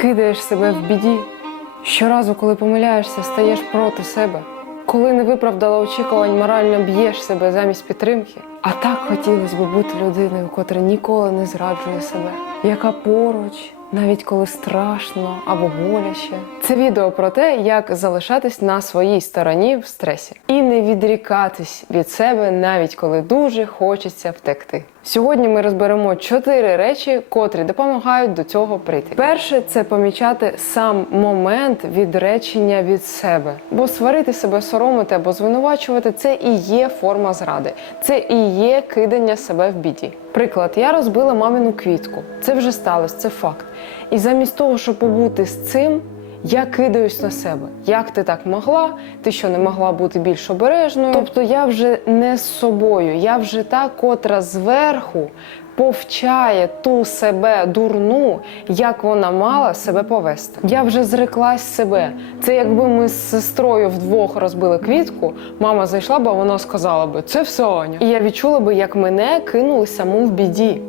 кидаєш себе в біді. Щоразу, коли помиляєшся, стаєш проти себе. Коли не виправдала очікувань, морально б'єш себе замість підтримки. А так хотілося б бути людиною, котра ніколи не зраджує себе, яка поруч, навіть коли страшно або боляче. Це відео про те, як залишатись на своїй стороні в стресі і не відрікатись від себе, навіть коли дуже хочеться втекти. Сьогодні ми розберемо чотири речі, котрі допомагають до цього прийти. Перше це помічати сам момент відречення від себе, бо сварити себе, соромити або звинувачувати це і є форма зради, це і є кидання себе в біді. Приклад, я розбила мамину квітку. Це вже сталося, це факт. І замість того, щоб побути з цим. Я кидаюсь на себе. Як ти так могла? Ти що не могла бути більш обережною? Тобто я вже не з собою, я вже та, котра зверху повчає ту себе дурну, як вона мала себе повести. Я вже зреклась себе. Це якби ми з сестрою вдвох розбили квітку, мама зайшла б, а вона сказала би це все Аня. І я відчула би, як мене кинули саму в біді.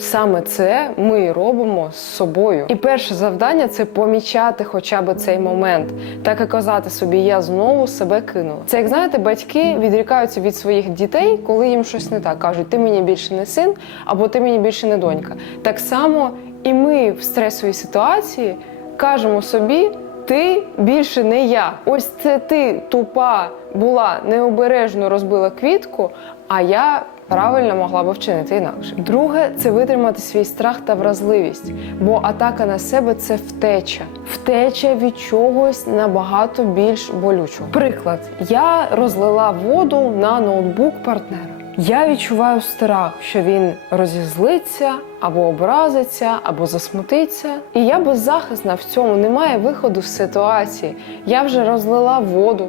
Саме це ми робимо з собою. І перше завдання це помічати хоча б цей момент, так і казати собі, я знову себе кинула. Це як знаєте, батьки відрікаються від своїх дітей, коли їм щось не так кажуть: ти мені більше не син, або ти мені більше не донька. Так само і ми в стресовій ситуації кажемо собі. Ти більше не я. Ось це ти тупа була необережно розбила квітку, а я правильно могла б вчинити інакше. Друге це витримати свій страх та вразливість, бо атака на себе це втеча, втеча від чогось набагато більш болючого. Приклад, я розлила воду на ноутбук партнера. Я відчуваю страх, що він розізлиться або образиться, або засмутиться. І я беззахисна в цьому немає виходу з ситуації. Я вже розлила воду,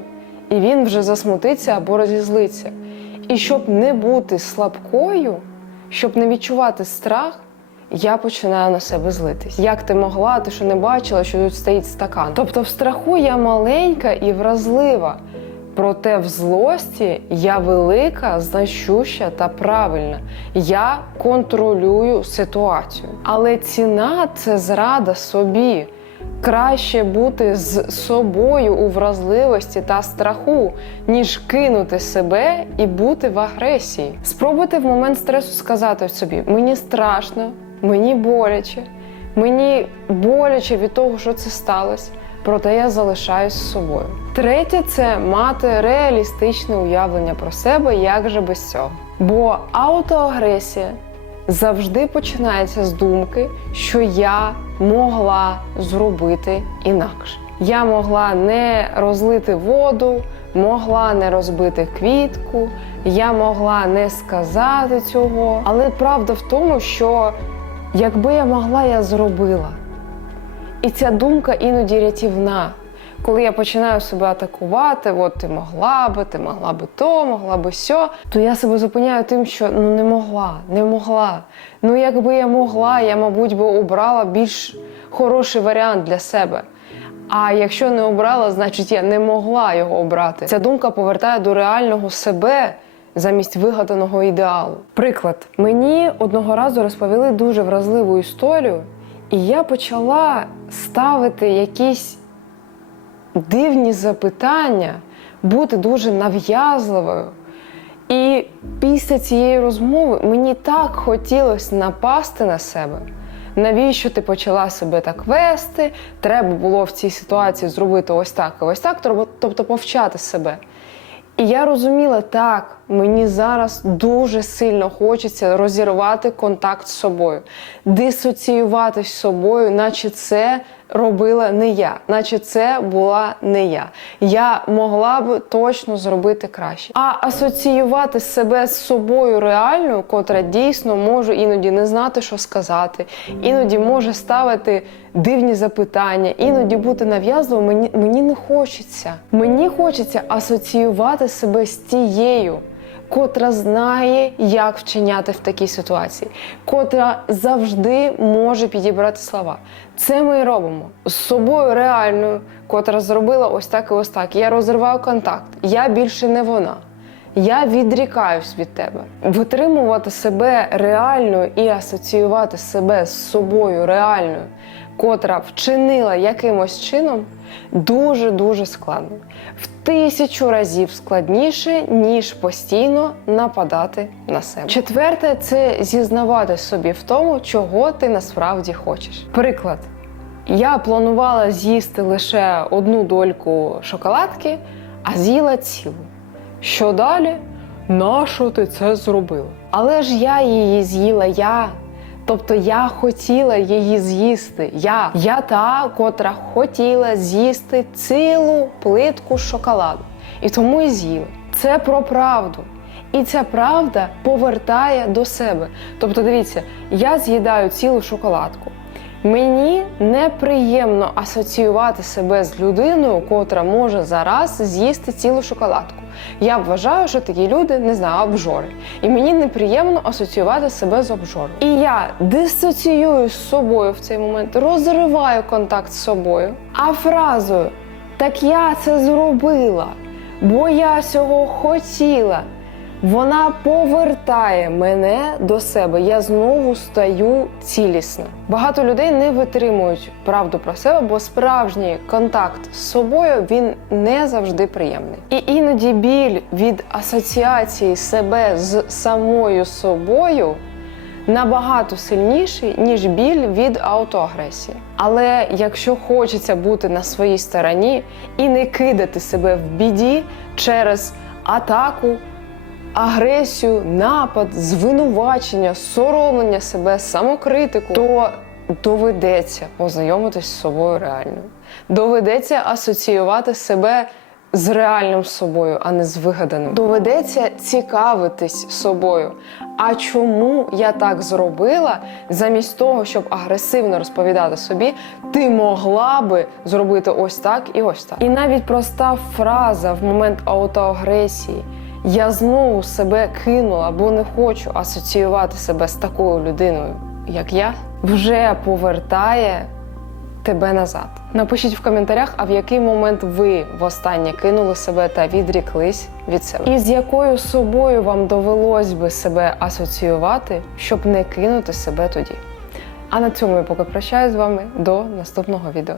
і він вже засмутиться або розізлиться. І щоб не бути слабкою, щоб не відчувати страх, я починаю на себе злитись. Як ти могла, ти що не бачила, що тут стоїть стакан? Тобто в страху я маленька і вразлива. Проте в злості я велика, значуща та правильна. Я контролюю ситуацію. Але ціна це зрада собі. Краще бути з собою у вразливості та страху, ніж кинути себе і бути в агресії. Спробуйте в момент стресу сказати собі: мені страшно, мені боляче, мені боляче від того, що це сталося. Проте я залишаюсь з собою. Третє це мати реалістичне уявлення про себе, як же без цього. Бо аутоагресія завжди починається з думки, що я могла зробити інакше. Я могла не розлити воду, могла не розбити квітку, я могла не сказати цього. Але правда в тому, що якби я могла, я зробила. І ця думка іноді рятівна. Коли я починаю себе атакувати, от ти могла би, ти могла би то, могла би сьо, то я себе зупиняю тим, що ну не могла, не могла. Ну якби я могла, я, мабуть, би обрала більш хороший варіант для себе. А якщо не обрала, значить я не могла його обрати. Ця думка повертає до реального себе замість вигаданого ідеалу. Приклад, мені одного разу розповіли дуже вразливу історію, і я почала ставити якісь дивні запитання, бути дуже нав'язливою. І після цієї розмови мені так хотілося напасти на себе. Навіщо ти почала себе так вести? Треба було в цій ситуації зробити ось так і ось так, тобто повчати себе. І я розуміла, так, мені зараз дуже сильно хочеться розірвати контакт з собою, дисоціюватись з собою, наче це робила не я, наче це була не я. Я могла б точно зробити краще. А асоціювати себе з собою реальною, котра дійсно може іноді не знати, що сказати, іноді може ставити дивні запитання, іноді бути нав'язливо, мені, мені не хочеться. Мені хочеться асоціювати себе з тією котра знає, як вчиняти в такій ситуації, котра завжди може підібрати слова. Це ми і робимо з собою реальною, котра зробила ось так і ось так. Я розриваю контакт. Я більше не вона. Я відрікаюсь від тебе. Витримувати себе реальною і асоціювати себе з собою реальною, котра вчинила якимось чином, дуже-дуже складно. В тисячу разів складніше, ніж постійно нападати на себе. Четверте це зізнавати собі в тому, чого ти насправді хочеш. Приклад. Я планувала з'їсти лише одну дольку шоколадки, а з'їла цілу. Що далі? Нащо ти це зробила? Але ж я її з'їла я. Тобто я хотіла її з'їсти. Я, я та, котра хотіла з'їсти цілу плитку шоколаду. І тому і з'їла. Це про правду. І ця правда повертає до себе. Тобто, дивіться, я з'їдаю цілу шоколадку. Мені неприємно асоціювати себе з людиною, котра може зараз з'їсти цілу шоколадку. Я вважаю, що такі люди не знаю, обжори. І мені неприємно асоціювати себе з обжором. І я дисоціюю з собою в цей момент, розриваю контакт з собою, а фразою Так я це зробила, бо я цього хотіла. Вона повертає мене до себе. Я знову стаю цілісна. Багато людей не витримують правду про себе, бо справжній контакт з собою він не завжди приємний. І іноді біль від асоціації себе з самою собою набагато сильніший, ніж біль від аутоагресії. Але якщо хочеться бути на своїй стороні і не кидати себе в біді через атаку агресію, напад, звинувачення, соромлення себе, самокритику, то доведеться познайомитись з собою реально. Доведеться асоціювати себе з реальним собою, а не з вигаданим. Доведеться цікавитись собою. А чому я так зробила, замість того, щоб агресивно розповідати собі, ти могла би зробити ось так і ось так. І навіть проста фраза в момент аутоагресії я знову себе кинула, бо не хочу асоціювати себе з такою людиною, як я, вже повертає тебе назад. Напишіть в коментарях, а в який момент ви востаннє кинули себе та відріклись від себе. І з якою собою вам довелось би себе асоціювати, щоб не кинути себе тоді. А на цьому я поки прощаюсь з вами до наступного відео.